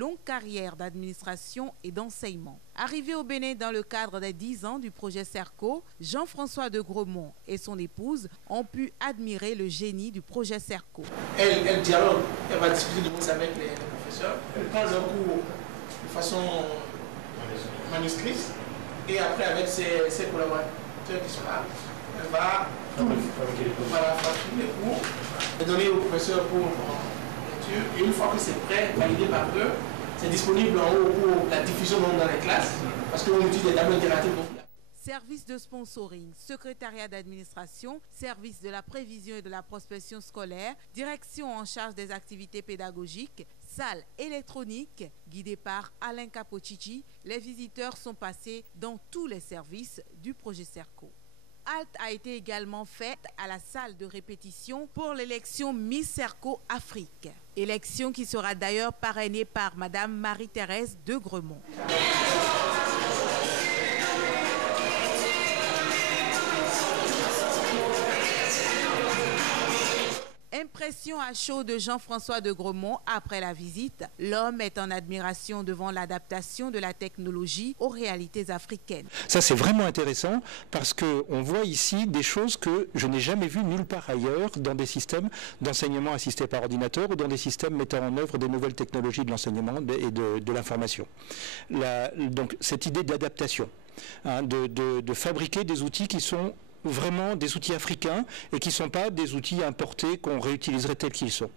longue carrière d'administration et d'enseignement. Arrivé au Bénin dans le cadre des 10 ans du projet Cerco, Jean-François de Gremont et son épouse ont pu admirer le génie du projet Cerco. Elle dialogue, elle va discuter de ça avec les professeurs, elle prend leur cours de façon manuscrite et après avec ses collaborateurs qui sont là, elle va fabriquer les cours et donner aux professeurs pour lecture. Et une fois que c'est prêt, validé par eux, c'est disponible en haut pour la diffusion dans les classes parce qu'on utilise des tableaux interactifs. Service de sponsoring, secrétariat d'administration, service de la prévision et de la prospection scolaire, direction en charge des activités pédagogiques, salle électronique, guidée par Alain Capocici, les visiteurs sont passés dans tous les services du projet Cerco. Halte a été également faite à la salle de répétition pour l'élection Miss Cerco Afrique. Élection qui sera d'ailleurs parrainée par Madame Marie-Thérèse de Gremont. Impression à chaud de Jean-François de Gremont après la visite. L'homme est en admiration devant l'adaptation de la technologie aux réalités africaines. Ça, c'est vraiment intéressant parce qu'on voit ici des choses que je n'ai jamais vues nulle part ailleurs dans des systèmes d'enseignement assisté par ordinateur ou dans des systèmes mettant en œuvre des nouvelles technologies de l'enseignement et de l'information. Donc, cette idée d'adaptation, de fabriquer des outils qui sont vraiment des outils africains et qui ne sont pas des outils importés qu'on réutiliserait tels qu'ils sont.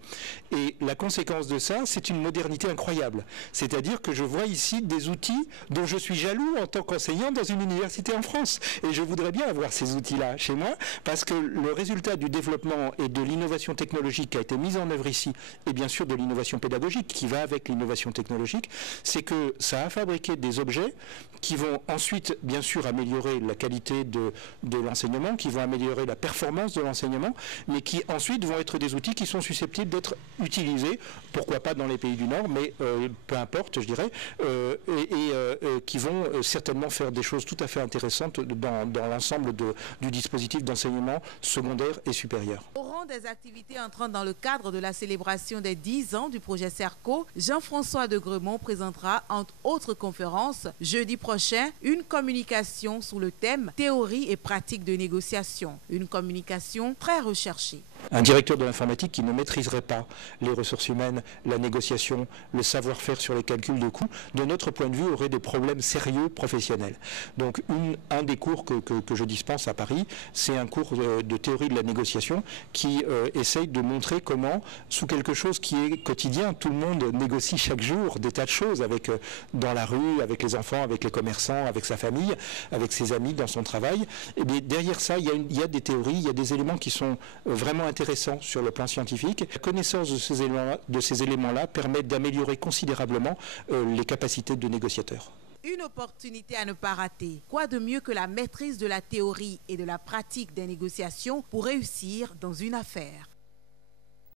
Et la conséquence de ça, c'est une modernité incroyable. C'est-à-dire que je vois ici des outils dont je suis jaloux en tant qu'enseignant dans une université en France. Et je voudrais bien avoir ces outils-là chez moi parce que le résultat du développement et de l'innovation technologique qui a été mise en œuvre ici, et bien sûr de l'innovation pédagogique qui va avec l'innovation technologique, c'est que ça a fabriqué des objets qui vont ensuite, bien sûr, améliorer la qualité de l'enseignement, qui vont améliorer la performance de l'enseignement, mais qui ensuite vont être des outils qui sont susceptibles d'être utilisés, pourquoi pas dans les pays du Nord, mais peu importe, je dirais, qui vont certainement faire des choses tout à fait intéressantes dans l'ensemble du dispositif d'enseignement secondaire et supérieur. Au rang des activités entrant dans le cadre de la célébration des 10 ans du projet Cerco, Jean-François de Gremont présentera, entre autres conférences, jeudi prochain, une communication sous le thème « Théorie et pratique de négociation », une communication très recherchée. Un directeur de l'informatique qui ne maîtriserait pas les ressources humaines, la négociation, le savoir-faire sur les calculs de coûts, de notre point de vue, aurait des problèmes sérieux professionnels. Donc un des cours que je dispense à Paris, c'est un cours de théorie de la négociation qui essaye de montrer comment, sous quelque chose qui est quotidien, tout le monde négocie chaque jour des tas de choses dans la rue, avec les enfants, avec les commerçants, avec sa famille, avec ses amis, dans son travail. Et bien, derrière ça, il y a des théories, il y a des éléments qui sont vraiment intéressant sur le plan scientifique. La connaissance de ces éléments-là permet d'améliorer considérablement les capacités de négociateurs. Une opportunité à ne pas rater. Quoi de mieux que la maîtrise de la théorie et de la pratique des négociations pour réussir dans une affaire?